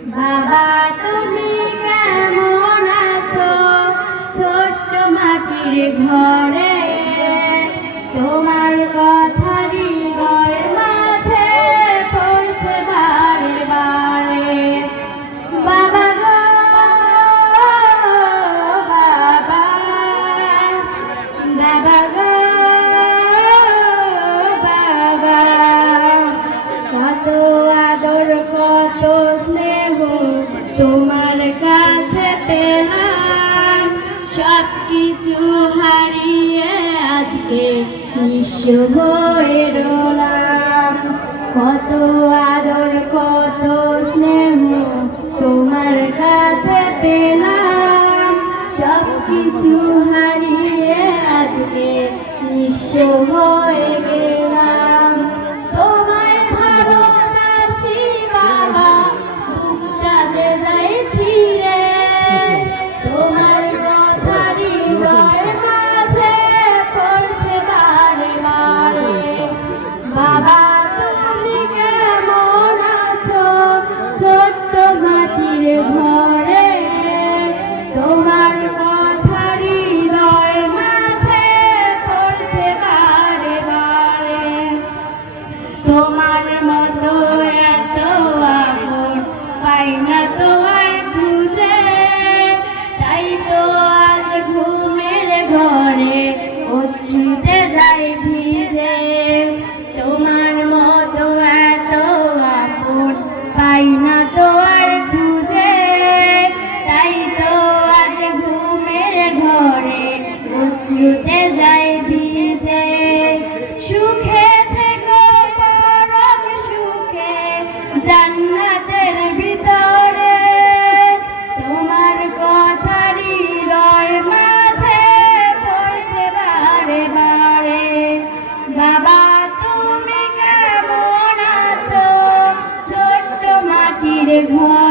বাবা তুমি কেমন আছো ছোট্ট মাটির ঘরে, তোমার কথা হৃদয়ের মাঝে পড়ছে বারে বারে। বাবা গো বাবা, বাবা গো বাবা, কত আদর কত স্নেহ তোমার কাছে পেলাম, সবকিছু হারিয়ে আজকে নিঃস্ব হয়ে রলাম। কত আদর কত স্নেহ তোমার কাছে পেলাম, সবকিছু হারিয়ে আজকে নিঃস্ব হয়ে গেলাম। তোমায় ভালোবাসি বাবা, বুকটা যে যায় ছিঁড়ে, তোমার কথা হৃদয়ের মাঝে পড়ছে বারে বারে। বাবা তুমি কেমন আছো ছোট্ট মাটির ঘরে, তোমার কথা হৃদয়ের মাঝে পড়ছে বারে বারে। তোমার মতো এত আপন পাই না তো আর খুঁজে, তাই তো আজ ঘুমের ঘরে অচ্ছুতে যাই ভিজে। তোমার মতো এত আপন পাই না তো আর খুঁজে, তাই তো আজ ঘুমের ঘরে অচ্ছুতে যাই ভিজে। সুখে থেকো পরম সুখে জান্নাতের ভিতরে, তোমার কথা হৃদয় মাঝে পড়ছে বারে বারে। বাবা তুমি কেমন আছো ছোট্ট মাটির ঘর।